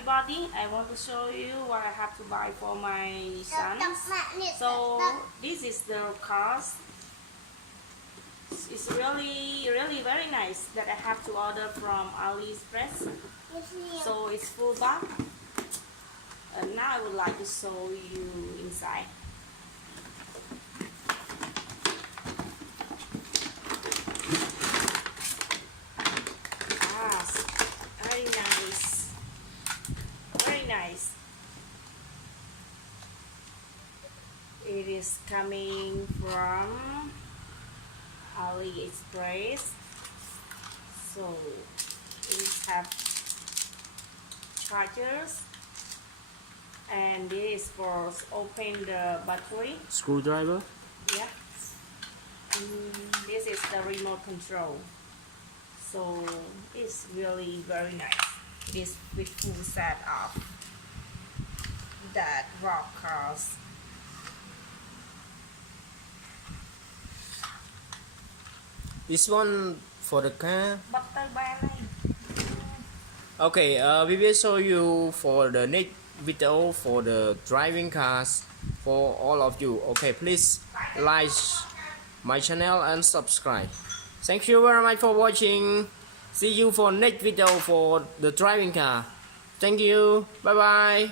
everybody, I want to show you what I have to buy for my son. So this is the cars. It's really very nice that I have to order from AliExpress. So it's full box. And now I would like to show you inside. Very nice. Very nice. It is coming from AliExpress. So it have chargers, and this is for open the battery. Screwdriver. Yeah. And this is the remote control. So it's really very nice. It is with full set of that rock cars. This one for the car. Bắt tay ba này. Okay, we will show you for the next video for the driving cars for all of you. Okay, please like my channel and subscribe. Thank you very much for watching. See you for next video for the driving car. Thank you. Bye bye.